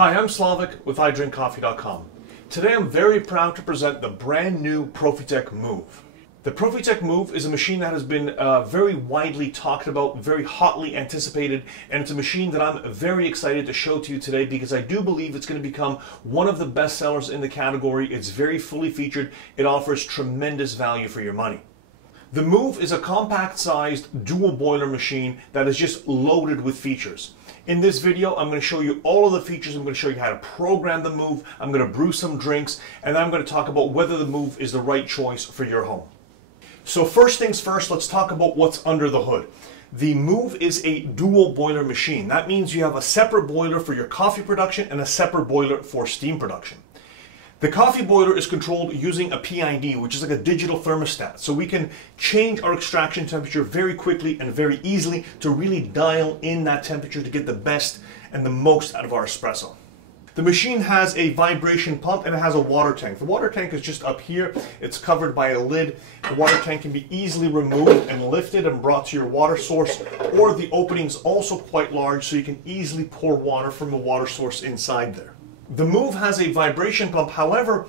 Hi, I'm Slawek with iDrinkCoffee.com. Today I'm very proud to present the brand new Profitec Move. The Profitec Move is a machine that has been very widely talked about, very hotly anticipated, and it's a machine that I'm very excited to show to you today because I do believe it's going to become one of the best sellers in the category. It's very fully featured. It offers tremendous value for your money. The Move is a compact-sized dual boiler machine that is just loaded with features. In this video, I'm going to show you all of the features. I'm going to show you how to program the Move. I'm going to brew some drinks, and then I'm going to talk about whether the Move is the right choice for your home. So first things first, let's talk about what's under the hood. The Move is a dual boiler machine. That means you have a separate boiler for your coffee production and a separate boiler for steam production. The coffee boiler is controlled using a PID, which is like a digital thermostat. So we can change our extraction temperature very quickly and very easily to really dial in that temperature to get the best and the most out of our espresso. The machine has a vibration pump and it has a water tank. The water tank is just up here. It's covered by a lid. The water tank can be easily removed and lifted and brought to your water source, or the opening is also quite large so you can easily pour water from the water source inside there. The Move has a vibration pump, however,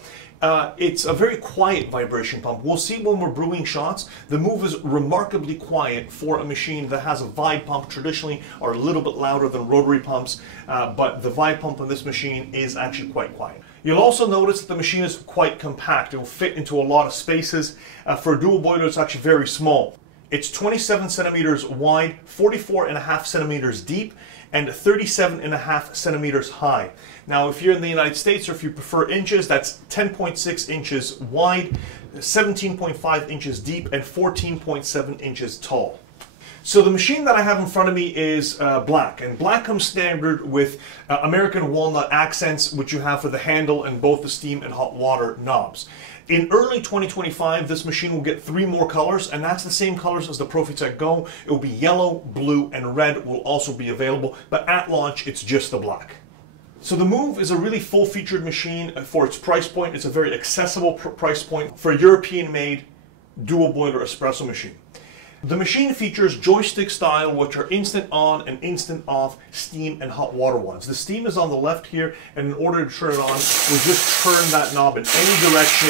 it's a very quiet vibration pump. We'll see when we're brewing shots. The Move is remarkably quiet for a machine that has a Vibe pump. Traditionally are a little bit louder than rotary pumps, but the Vibe pump on this machine is actually quite quiet. You'll also notice that the machine is quite compact. It will fit into a lot of spaces. For a dual boiler, it's actually very small. It's 27 centimeters wide, 44.5 centimeters deep, and 37.5 centimeters high. Now, if you're in the United States, or if you prefer inches, that's 10.6 inches wide, 17.5 inches deep, and 14.7 inches tall. So the machine that I have in front of me is black, and black comes standard with American walnut accents, which you have for the handle and both the steam and hot water knobs. In early 2025, this machine will get 3 more colors, and that's the same colors as the Profitec Go. It will be yellow, blue, and red will also be available, but at launch, it's just the black. So the Move is a really full-featured machine for its price point. It's a very accessible price point for a European-made dual boiler espresso machine. The machine features joystick style, which are instant on and instant off steam and hot water ones. The steam is on the left here, and in order to turn it on, we just turn that knob in any direction.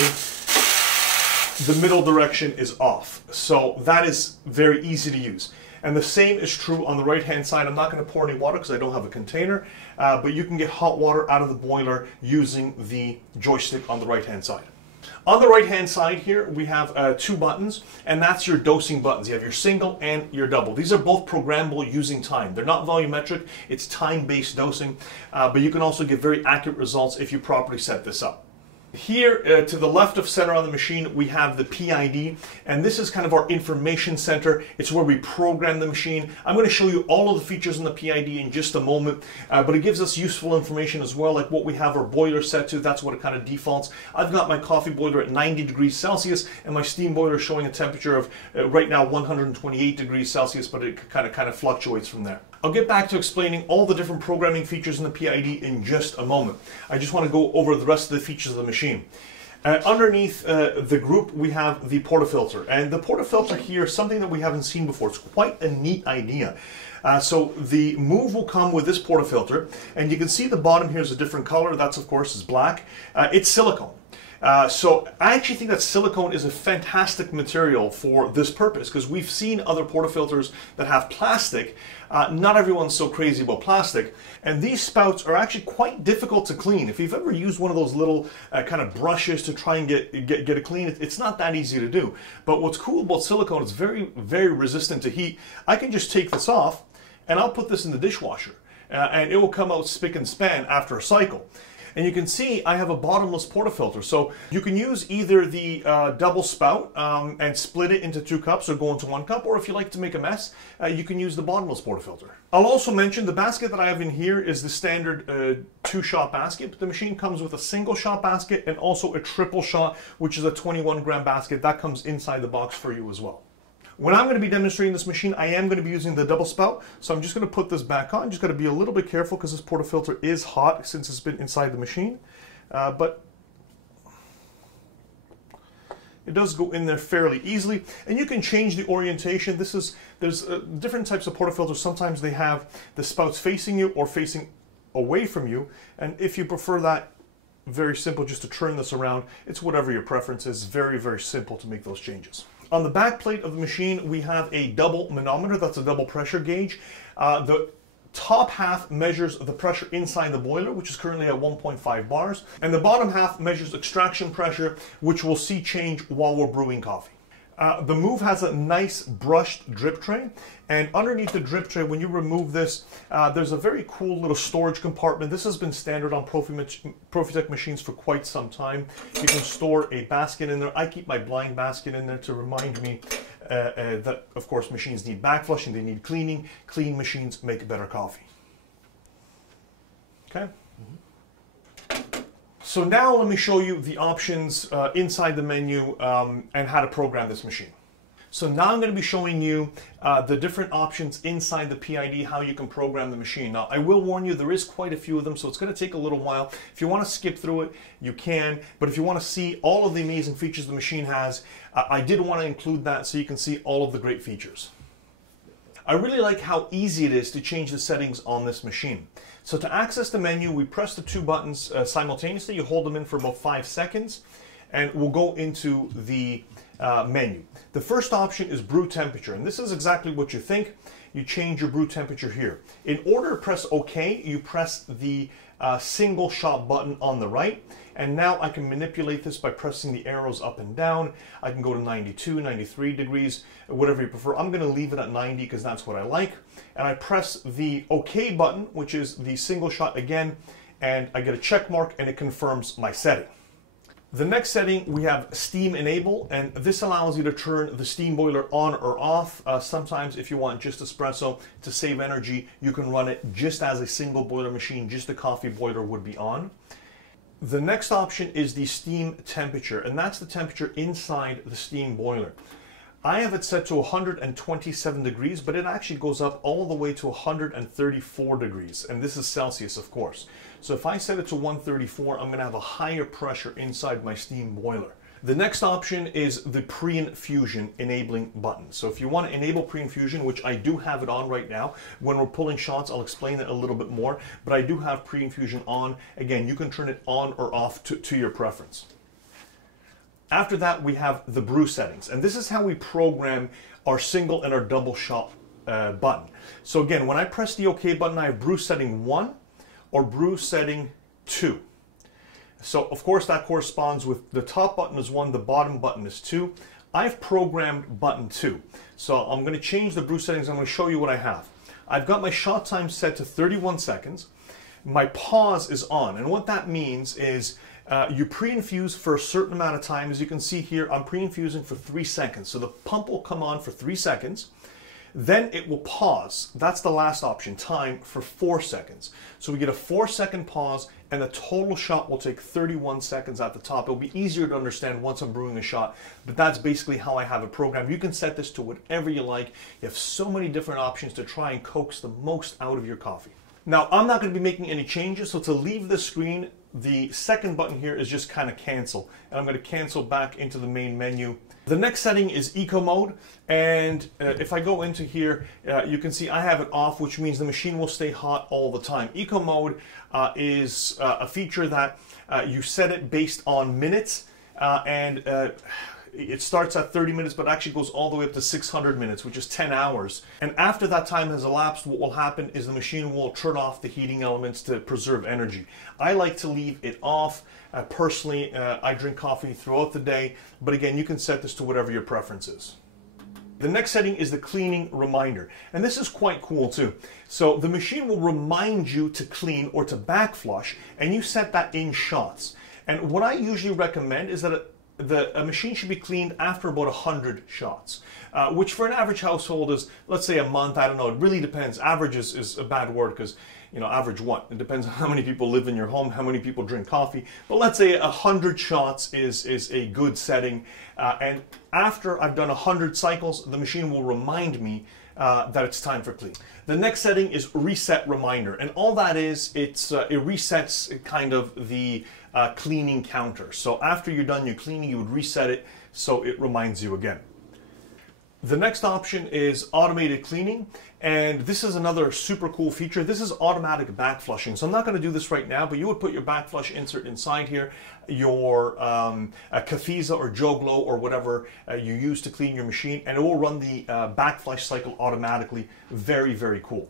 The middle direction is off. So that is very easy to use. And the same is true on the right-hand side. I'm not going to pour any water because I don't have a container, but you can get hot water out of the boiler using the joystick on the right-hand side. On the right-hand side here, we have 2 buttons, and that's your dosing buttons. You have your single and your double. These are both programmable using time. They're not volumetric, it's time-based dosing, but you can also get very accurate results if you properly set this up. Here to the left of center on the machine, we have the PID, and this is kind of our information center. It's where we program the machine. I'm going to show you all of the features in the PID in just a moment, but it gives us useful information as well, like what we have our boiler set to. That's what it kind of defaults. I've got my coffee boiler at 90 degrees Celsius, and my steam boiler is showing a temperature of right now 128 degrees Celsius, but it kind of fluctuates from there. I'll get back to explaining all the different programming features in the PID in just a moment. I just want to go over the rest of the features of the machine. Underneath the group, we have the Portafilter. And the Portafilter here is something that we haven't seen before. It's quite a neat idea. So the Move will come with this Portafilter, and you can see the bottom here is a different color. That's, of course, is black. It's silicone. So I actually think that silicone is a fantastic material for this purpose, because we've seen other portafilters that have plastic. Not everyone's so crazy about plastic, and these spouts are actually quite difficult to clean. If you've ever used one of those little kind of brushes to try and get it clean, it's not that easy to do. But what's cool about silicone, it's very, very resistant to heat. I can just take this off, and I'll put this in the dishwasher, and it will come out spick and span after a cycle. And you can see I have a bottomless portafilter. So you can use either the double spout and split it into 2 cups or go into 1 cup, or if you like to make a mess, you can use the bottomless portafilter. I'll also mention the basket that I have in here is the standard 2-shot basket, but the machine comes with a single shot basket and also a triple shot, which is a 21-gram basket. That comes inside the box for you as well. When I'm going to be demonstrating this machine, I am going to be using the double spout, so I'm just going to put this back on. Just got to be a little bit careful because this portafilter is hot since it's been inside the machine, but it does go in there fairly easily, and you can change the orientation. There's different types of portafilters. Sometimes they have the spouts facing you or facing away from you. And if you prefer that, very simple, just to turn this around. It's whatever your preference is. Very, very simple to make those changes. On the back plate of the machine, we have a double manometer. That's a double pressure gauge. The top half measures the pressure inside the boiler, which is currently at 1.5 bars. And the bottom half measures extraction pressure, which we'll see change while we're brewing coffee. The Move has a nice brushed drip tray, and underneath the drip tray, when you remove this, there's a very cool little storage compartment. This has been standard on Profitec machines for quite some time. You can store a basket in there. I keep my blind basket in there to remind me that, of course, machines need backflushing, they need cleaning. Clean machines make better coffee. Okay. So now let me show you the options inside the menu and how to program this machine. So now I'm going to be showing you the different options inside the PID, how you can program the machine. Now I will warn you, there is quite a few of them, so it's going to take a little while. If you want to skip through it, you can, but if you want to see all of the amazing features the machine has, I did want to include that so you can see all of the great features. I really like how easy it is to change the settings on this machine. So to access the menu, we press the two buttons simultaneously. You hold them in for about 5 seconds, and we'll go into the menu. The first option is brew temperature, and this is exactly what you think. You change your brew temperature here. In order to press OK, you press the single shot button on the right, and now I can manipulate this by pressing the arrows up and down. I can go to 92, 93 degrees, whatever you prefer. I'm going to leave it at 90 because that's what I like. And I press the OK button, which is the single shot again, and I get a check mark and it confirms my setting. The next setting, we have steam enable, and this allows you to turn the steam boiler on or off. Sometimes if you want just espresso to save energy, you can run it just as a single boiler machine, just the coffee boiler would be on. The next option is the steam temperature, and that's the temperature inside the steam boiler. I have it set to 127 degrees, but it actually goes up all the way to 134 degrees, and this is Celsius, of course. So if I set it to 134, I'm going to have a higher pressure inside my steam boiler. The next option is the pre-infusion enabling button. So if you want to enable pre-infusion, which I do have it on right now, when we're pulling shots, I'll explain it a little bit more, but I do have pre-infusion on. Again, you can turn it on or off to your preference. After that, we have the brew settings, and this is how we program our single and our double shot button. So again, when I press the OK button, I have brew setting 1 or brew setting 2. So of course that corresponds with the top button is 1, the bottom button is 2. I've programmed button 2. So I'm going to change the brew settings. I'm going to show you what I have. I've got my shot time set to 31 seconds. My pause is on, and what that means is you pre-infuse for a certain amount of time. As you can see here, I'm pre-infusing for 3 seconds. So the pump will come on for 3 seconds. Then it will pause. That's the last option, time, for 4 seconds. So we get a 4-second pause, and the total shot will take 31 seconds at the top. It'll be easier to understand once I'm brewing a shot, but that's basically how I have it programmed. You can set this to whatever you like. You have so many different options to try and coax the most out of your coffee. Now, I'm not going to be making any changes, so to leave the screen, the second button here is just kind of cancel, and I'm going to cancel back into the main menu. The next setting is eco mode, and if I go into here, you can see I have it off, which means the machine will stay hot all the time. Eco mode is a feature that you set it based on minutes, and it starts at 30 minutes, but actually goes all the way up to 600 minutes, which is 10 hours. And after that time has elapsed, what will happen is the machine will turn off the heating elements to preserve energy. I like to leave it off. Personally, I drink coffee throughout the day, but again, you can set this to whatever your preference is. The next setting is the cleaning reminder, and this is quite cool too. So the machine will remind you to clean or to backflush, and you set that in shots. And what I usually recommend is that a machine should be cleaned after about 100 shots, which for an average household is, let's say, a month. I don't know, it really depends. Average is a bad word because, you know, average what? It depends on how many people live in your home, how many people drink coffee. But let's say 100 shots is a good setting. And after I've done 100 cycles, the machine will remind me that it's time for clean. The next setting is reset reminder. And all that is, it resets kind of the cleaning counter. So after you're done your cleaning, you would reset it so it reminds you again. The next option is automated cleaning, And this is another super cool feature. This is automatic back flushing. So I'm not going to do this right now, but you would put your back flush insert inside here, your Cafeza or Joglo or whatever you use to clean your machine, and it will run the back flush cycle automatically. Very, very cool.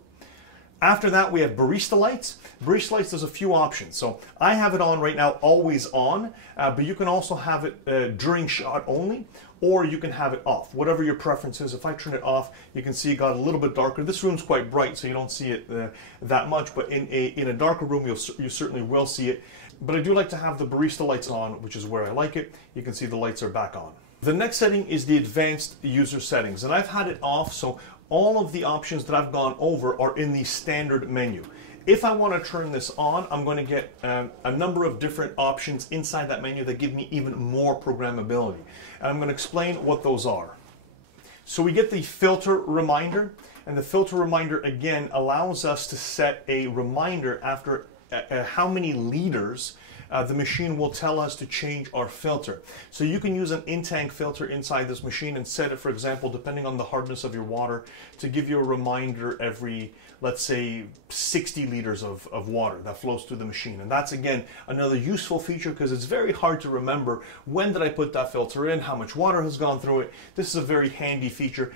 After that, we have Barista lights. Barista lights, there's a few options. So I have it on right now, always on, but you can also have it during shot only, or you can have it off, whatever your preference is. If I turn it off, you can see it got a little bit darker. This room's quite bright, so you don't see it that much, but in a darker room, you certainly will see it. But I do like to have the Barista lights on, which is where I like it. You can see the lights are back on. The next setting is the advanced user settings, and I've had it off, so all of the options that I've gone over are in the standard menu. If I want to turn this on, I'm going to get a number of different options inside that menu that give me even more programmability. And I'm going to explain what those are. So we get the filter reminder, and the filter reminder again allows us to set a reminder after how many liters the machine will tell us to change our filter. So you can use an in-tank filter inside this machine and set it, for example, depending on the hardness of your water, to give you a reminder every, let's say, 60 liters of water that flows through the machine. And that's, again, another useful feature because it's very hard to remember when did I put that filter in, how much water has gone through it. This is a very handy feature.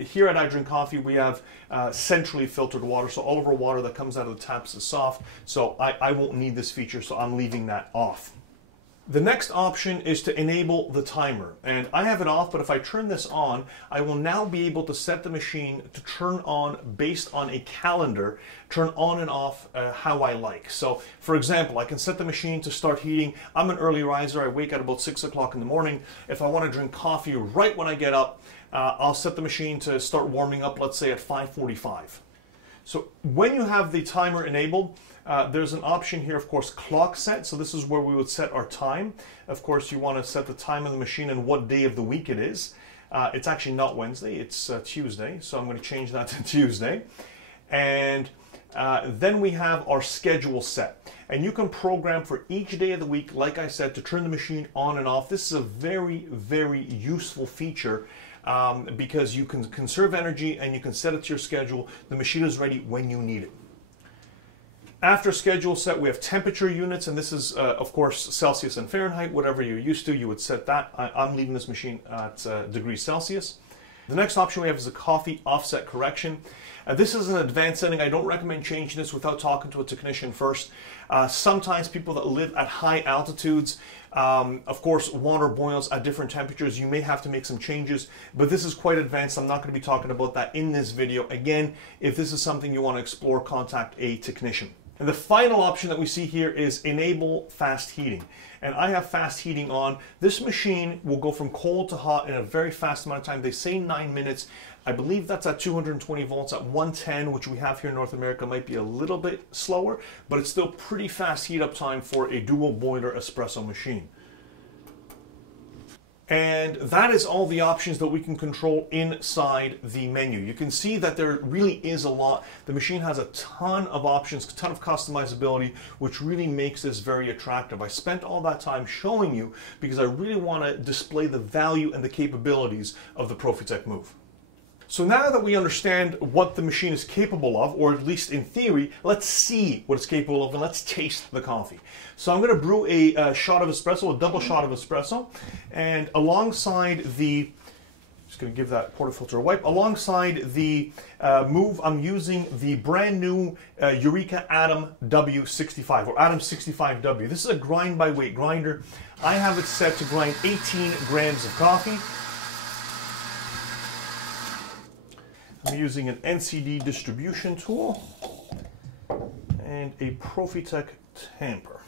Here at I Drink Coffee, we have centrally filtered water, so all of our water that comes out of the taps is soft, so I won't need this feature, so I'm leaving that off. The next option is to enable the timer, and I have it off, but if I turn this on, I will now be able to set the machine to turn on based on a calendar, turn on and off how I like. So, for example, I can set the machine to start heating. I'm an early riser. I wake at about 6 o'clock in the morning. If I want to drink coffee right when I get up, I'll set the machine to start warming up, let's say at 5:45. So when you have the timer enabled, there's an option here, of course, clock set. So this is where we would set our time. Of course, you want to set the time of the machine and what day of the week it is. It's actually not Wednesday, it's Tuesday. So I'm going to change that to Tuesday. And then we have our schedule set. And you can program for each day of the week, like I said, to turn the machine on and off. This is a very, very useful feature because you can conserve energy and you can set it to your schedule. The machine is ready when you need it. After schedule set, we have temperature units, and this is, of course, Celsius and Fahrenheit. Whatever you're used to, you would set that. I'm leaving this machine at degrees Celsius. The next option we have is a coffee offset correction. This is an advanced setting. I don't recommend changing this without talking to a technician first. Sometimes people that live at high altitudes, of course, water boils at different temperatures. You may have to make some changes, but this is quite advanced. I'm not going to be talking about that in this video. Again, if this is something you want to explore, contact a technician. And the final option that we see here is enable fast heating. And I have fast heating on. This machine will go from cold to hot in a very fast amount of time. They say 9 minutes. I believe that's at 220 volts at 110, which we have here in North America. Might be a little bit slower, but it's still pretty fast heat up time for a dual boiler espresso machine. And that is all the options that we can control inside the menu. You can see that there really is a lot. The machine has a ton of options, a ton of customizability, which really makes this very attractive. I spent all that time showing you because I really want to display the value and the capabilities of the Profitec Move. So now that we understand what the machine is capable of, or at least in theory, let's see what it's capable of and let's taste the coffee. So I'm going to brew a shot of espresso, a double shot of espresso, and alongside the, just going to give that portafilter a wipe, alongside the Move, I'm using the brand new Eureka Atom W65 or Atom 65W. This is a grind by weight grinder. I have it set to grind 18 grams of coffee. I'm using an NCD distribution tool and a Profitec tamper.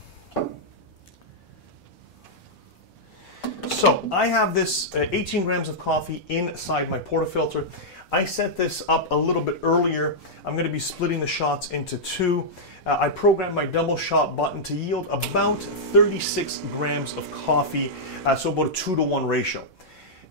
So I have this 18 grams of coffee inside my portafilter. I set this up a little bit earlier. I'm going to be splitting the shots into two. I programmed my double shot button to yield about 36 grams of coffee, so about a 2-to-1 ratio.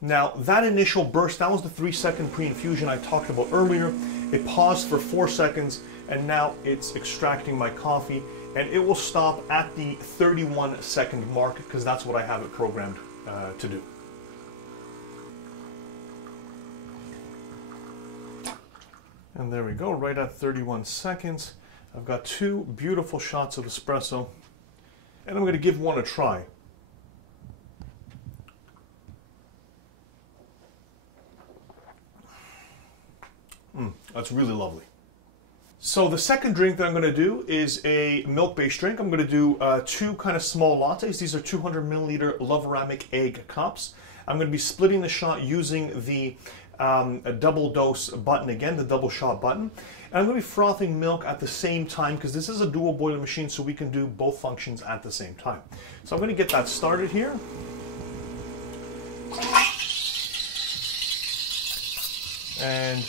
Now, that initial burst, that was the 3-second pre-infusion I talked about earlier. It paused for 4 seconds, and now it's extracting my coffee, and it will stop at the 31-second mark because that's what I have it programmed to do. And there we go, right at 31 seconds. I've got 2 beautiful shots of espresso, and I'm going to give one a try. That's really lovely. So the second drink that I'm going to do is a milk-based drink. I'm going to do 2 kind of small lattes. These are 200 milliliter Loveramic egg cups. I'm going to be splitting the shot using the a double dose button again, the double shot button. And I'm going to be frothing milk at the same time because this is a dual boiler machine, so we can do both functions at the same time. So I'm going to get that started here. And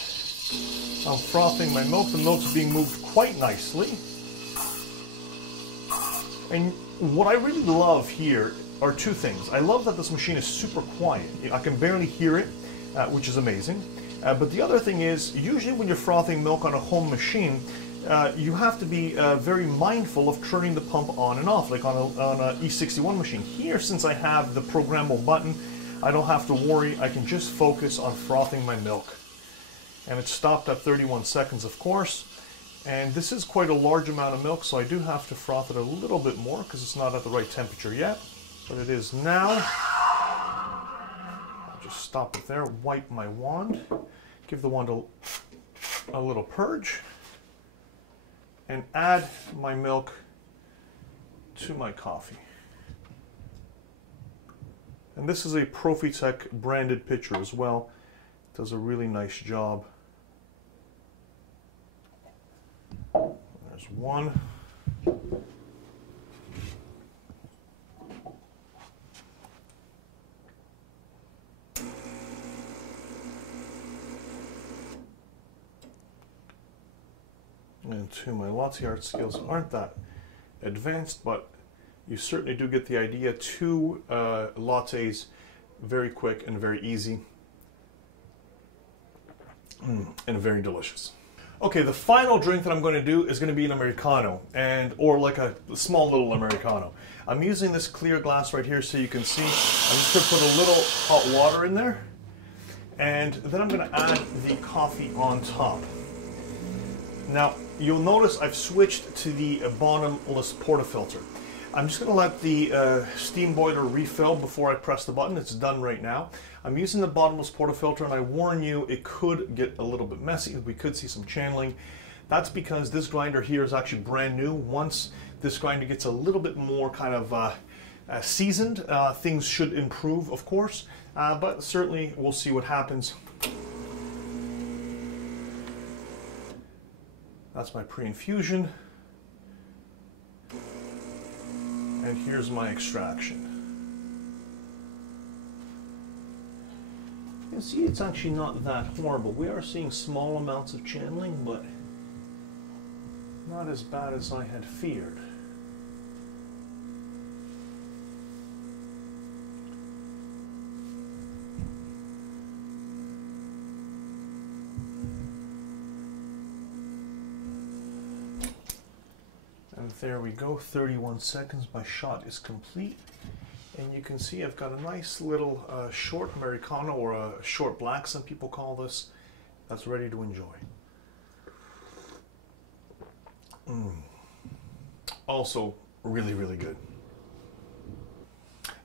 I'm frothing my milk. The milk's being moved quite nicely. And what I really love here are 2 things. I love that this machine is super quiet. I can barely hear it, which is amazing. But the other thing is, usually when you're frothing milk on a home machine, you have to be very mindful of turning the pump on and off, like on a E61 machine. Here, since I have the programmable button, I don't have to worry. I can just focus on frothing my milk. And it's stopped at 31 seconds, of course. And this is quite a large amount of milk, so I do have to froth it a little bit more because it's not at the right temperature yet. But it is now. I'll just stop it there, wipe my wand, give the wand a little purge, and add my milk to my coffee. And this is a Profitec branded pitcher as well. It does a really nice job. There's one. And 2, my latte art skills aren't that advanced, but you certainly do get the idea. 2 lattes, very quick and very easy. And very delicious. Okay, the final drink that I'm going to do is going to be an Americano, or like a small little Americano. I'm using this clear glass right here so you can see. I'm just going to put a little hot water in there, and then I'm going to add the coffee on top. Now, you'll notice I've switched to the bottomless portafilter. I'm just going to let the steam boiler refill before I press the button. It's done right now. I'm using the bottomless portafilter, and I warn you, it could get a little bit messy. We could see some channeling. That's because this grinder here is actually brand new. Once this grinder gets a little bit more kind of seasoned, things should improve, of course, but certainly we'll see what happens. That's my pre-infusion. And here's my extraction. You can see it's actually not that horrible. We are seeing small amounts of channeling, but not as bad as I had feared. And there we go, 31 seconds, my shot is complete. And you can see I've got a nice little short Americano, or a short black, some people call this, that's ready to enjoy. Also, really, really good.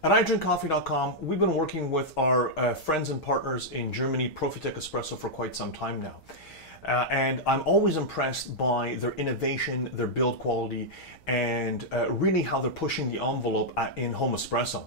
At idrinkcoffee.com, we've been working with our friends and partners in Germany, Profitec Espresso, for quite some time now. And I'm always impressed by their innovation, their build quality, and really how they're pushing the envelope in home espresso.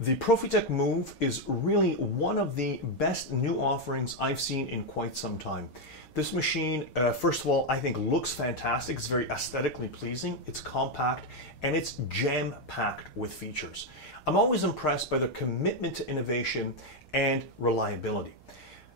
The Profitec Move is really one of the best new offerings I've seen in quite some time. This machine, first of all, I think looks fantastic. It's very aesthetically pleasing, it's compact, and it's jam-packed with features. I'm always impressed by their commitment to innovation and reliability.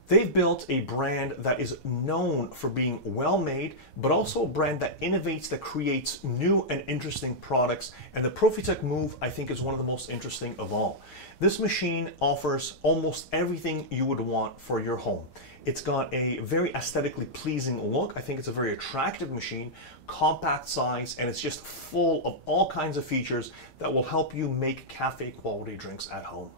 They've built a brand that is known for being well made, but also a brand that innovates, that creates new and interesting products. And the Profitec Move, I think, is one of the most interesting of all. This machine offers almost everything you would want for your home. It's got a very aesthetically pleasing look. I think it's a very attractive machine, compact size, and it's just full of all kinds of features that will help you make cafe quality drinks at home.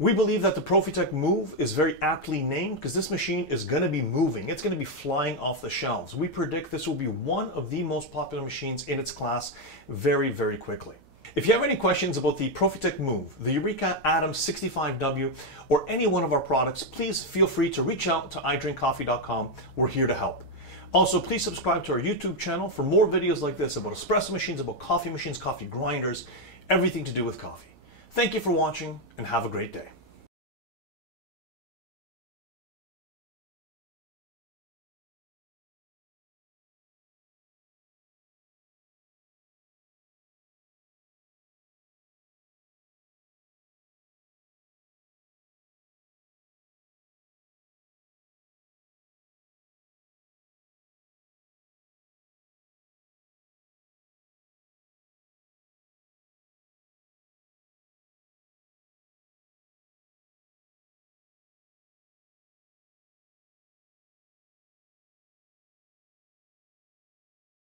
We believe that the Profitec Move is very aptly named because this machine is going to be moving. It's going to be flying off the shelves. We predict this will be one of the most popular machines in its class very, very quickly. If you have any questions about the Profitec Move, the Eureka Atom 65W, or any one of our products, please feel free to reach out to idrinkcoffee.com. We're here to help. Also, please subscribe to our YouTube channel for more videos like this about espresso machines, about coffee machines, coffee grinders, everything to do with coffee. Thank you for watching and have a great day.